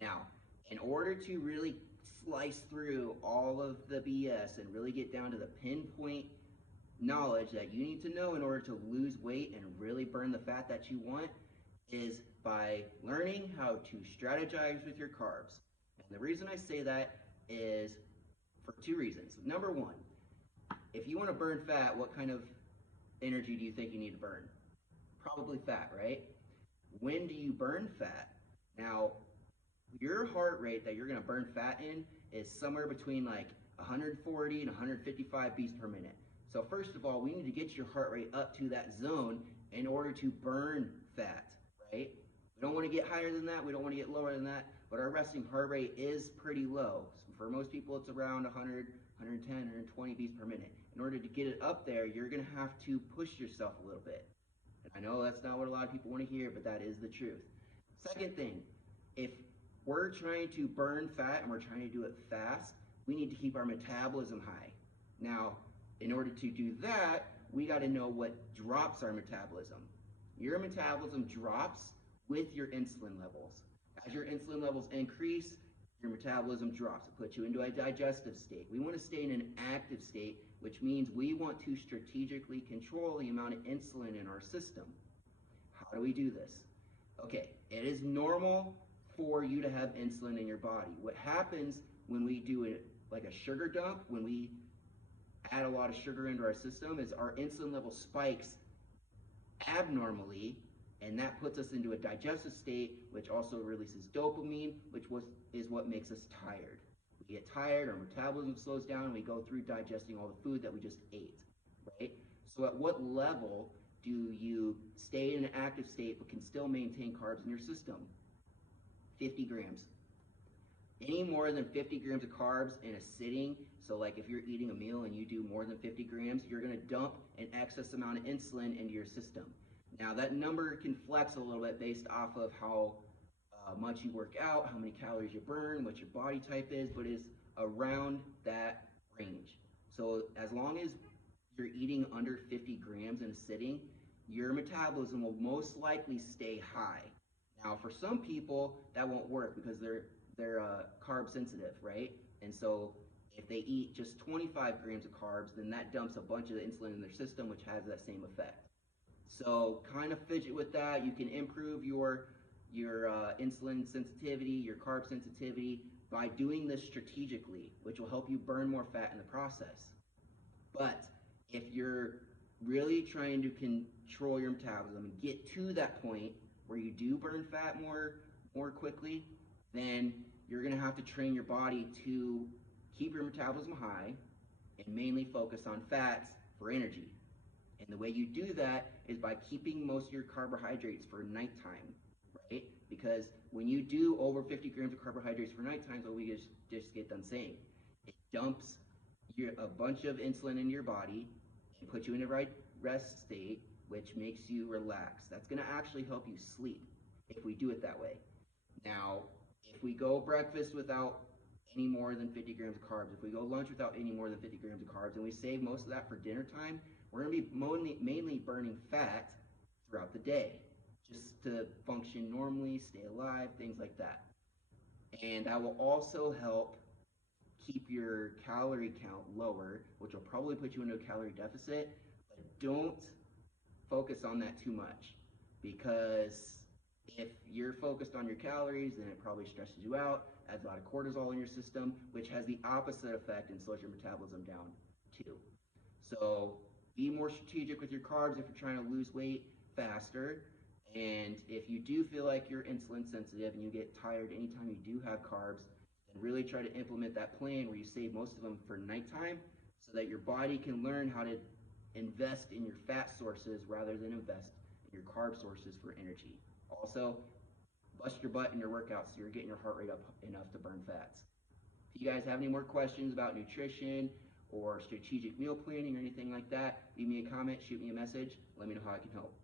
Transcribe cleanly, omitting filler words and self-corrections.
Now, in order to really slice through all of the BS and really get down to the pinpoint knowledge that you need to know in order to lose weight and really burn the fat that you want, is by learning how to strategize with your carbs. And the reason I say that is for two reasons. Number one, if you want to burn fat, what kind of energy do you think you need to burn? Probably fat, right? When do you burn fat? Now, your heart rate that you're going to burn fat in is somewhere between like 140 and 155 beats per minute. So first of all, we need to get your heart rate up to that zone in order to burn fat, right? We don't want to get higher than that. We don't want to get lower than that. But our resting heart rate is pretty low. So for most people, it's around 100, 110, 120 beats per minute. In order to get it up there, you're going to have to push yourself a little bit. And I know that's not what a lot of people want to hear, but that is the truth. Second thing, if we're trying to burn fat and we're trying to do it fast, we need to keep our metabolism high. Now, in order to do that, we got to know what drops our metabolism. Your metabolism drops with your insulin levels. As your insulin levels increase, your metabolism drops. It puts you into a digestive state. We want to stay in an active state, which means we want to strategically control the amount of insulin in our system. How do we do this? Okay, it is normal for you to have insulin in your body. What happens when we do it like a sugar dump, when we add a lot of sugar into our system, is our insulin level spikes abnormally, and that puts us into a digestive state, which also releases dopamine, which is what makes us tired. We get tired, our metabolism slows down, and we go through digesting all the food that we just ate, right? So at what level do you stay in an active state but can still maintain carbs in your system? 50 grams. Any more than 50 grams of carbs in a sitting, so like if you're eating a meal and you do more than 50 grams, you're going to dump an excess amount of insulin into your system. Now that number can flex a little bit based off of how much you work out, how many calories you burn, what your body type is, but it's around that range. So as long as you're eating under 50 grams in a sitting, your metabolism will most likely stay high. Now for some people that won't work because they're carb sensitive, right? And so if they eat just 25 grams of carbs, then that dumps a bunch of the insulin in their system, which has that same effect. So kind of fidget with that. You can improve your insulin sensitivity, your carb sensitivity by doing this strategically, which will help you burn more fat in the process. But if you're really trying to control your metabolism and get to that point where you do burn fat more quickly, then you're going to have to train your body to keep your metabolism high and mainly focus on fats for energy. And the way you do that is by keeping most of your carbohydrates for nighttime, right? Because when you do over 50 grams of carbohydrates for nighttime, what we just get done saying, it dumps a bunch of insulin in your body and puts you in a rest state, which makes you relax. That's going to actually help you sleep if we do it that way. Now, if we go breakfast without any more than 50 grams of carbs, if we go lunch without any more than 50 grams of carbs, and we save most of that for dinner time, we're going to be mainly burning fat throughout the day, just to function normally, stay alive, things like that. And that will also help keep your calorie count lower, which will probably put you into a calorie deficit, but don't focus on that too much, because if you're focused on your calories, then it probably stresses you out, adds a lot of cortisol in your system, which has the opposite effect and slows your metabolism down too. So be more strategic with your carbs if you're trying to lose weight faster. And if you do feel like you're insulin sensitive and you get tired anytime you do have carbs, then really try to implement that plan where you save most of them for nighttime so that your body can learn how to invest in your fat sources rather than invest in your carb sources for energy. Also, bust your butt in your workouts so you're getting your heart rate up enough to burn fats. If you guys have any more questions about nutrition or strategic meal planning or anything like that, leave me a comment, shoot me a message, let me know how I can help.